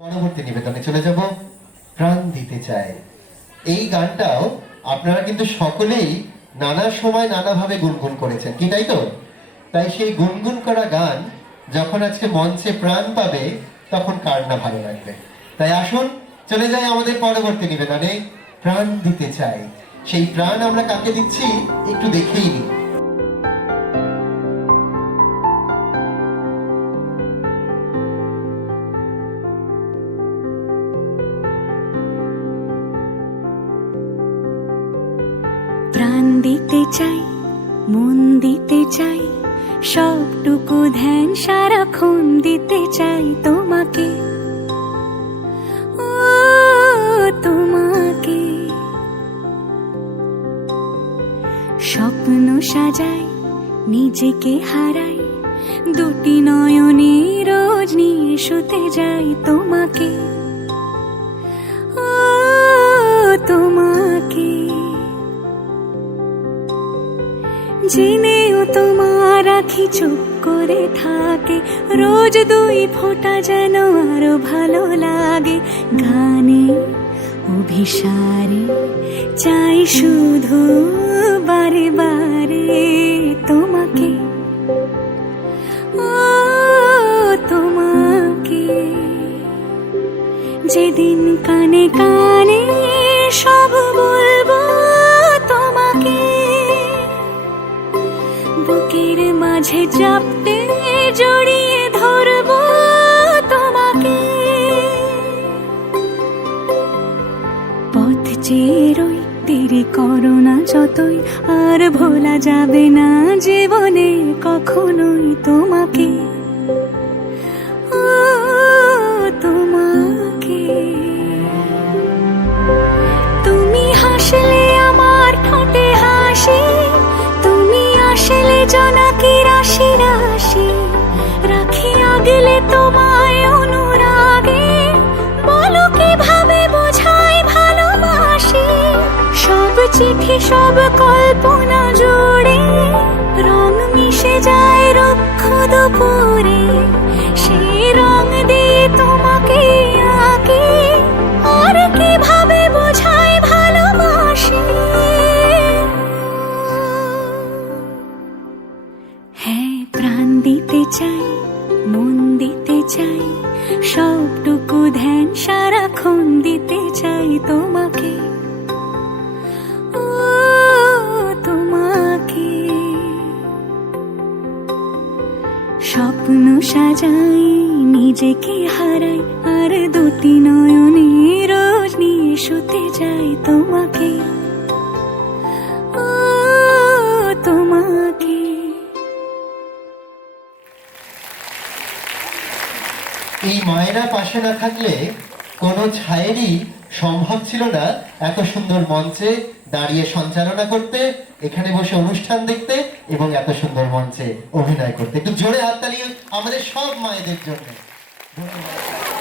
পরবর্তী নিবেদনে চলে যাব প্রাণ দিতে চাই। এই গানটাও আপনারা কিন্তু সকলেই নানা সময় নানাভাবে গুনগুন করেছেন, কি তাই তো? তাই সেই গুনগুন করা গান যখন আজকে মঞ্চে প্রাণ পাবে তখন কার না ভালো লাগবে। তাই আসুন চলে যাই আমাদের পরবর্তী নিবেদনে, প্রাণ দিতে চাই। সেই প্রাণ আমরা কাকে দিচ্ছি একটু দেখেই নিই। প্রাণ দিতে চাই, মন দিতে চাই, সবটুকু ধ্যান সারাক্ষণ দিতে চাই তোমাকে, ও তোমাকে। স্বপ্ন সাজাই, নিজেকে হারাই, দুটি নয়নে রোজ নিয়ে শুতে যাই তোমাকে, ও তোমাকে। জেনেও তোমার আখি চুপ করে থাকে, রোজ দুই ফোঁটা যেন আরো ভালো লাগে। গানে অভিসারে চাই শুধু বারে বারে তোমাকে, ও তোমাকে। যেদিন কানে কানে সব বলবো তোমাকে, বুকের মাঝে চাপতে জড়িয়ে ধরবো তোমাকে। পথ চেয়ে রই, দেরি করো না যতই, আর ভোলা যাবে না জীবনে কখনোই তোমাকে, ও তোমাকে। তুমি হাসলে আমার ঠোঁটে হাসি, তুমি আসলে জোনাকি রাশি রাশি, রাখি আগলে তোমায় অনুরাগে, বলো কিভাবে বোঝাই ভালোবাসি। সব চিঠি সব কল্পনা জুড়ে রং মিশে যায় রুক্ষ দুপুরে, সেই রং দিয়ে তোমাকে আঁকি, আর কিভাবে বোঝাই ভালোবাসি। হ্যাঁ, প্রাণ দিতে চাই, মন দিতে চাই, সবটুকু ধ্যান সারাক্ষণ দিতে চাই তোমাকে, ও তোমাকে। স্বপ্ন সাজাই, নিজেকে হারাই, আর দুটি নয়নে রোজ নিয়ে শুতে যাই তোমাকে, ও তোমাকে। এই মায়েরা পাশে না থাকলে কোনো ছায়েরই সম্ভব ছিল না এত সুন্দর মঞ্চে দাঁড়িয়ে সঞ্চালনা করতে, এখানে বসে অনুষ্ঠান দেখতে এবং এত সুন্দর মঞ্চে অভিনয় করতে। একটু জোরে হাততালি আমাদের সব মায়েদের জন্য। ধন্যবাদ।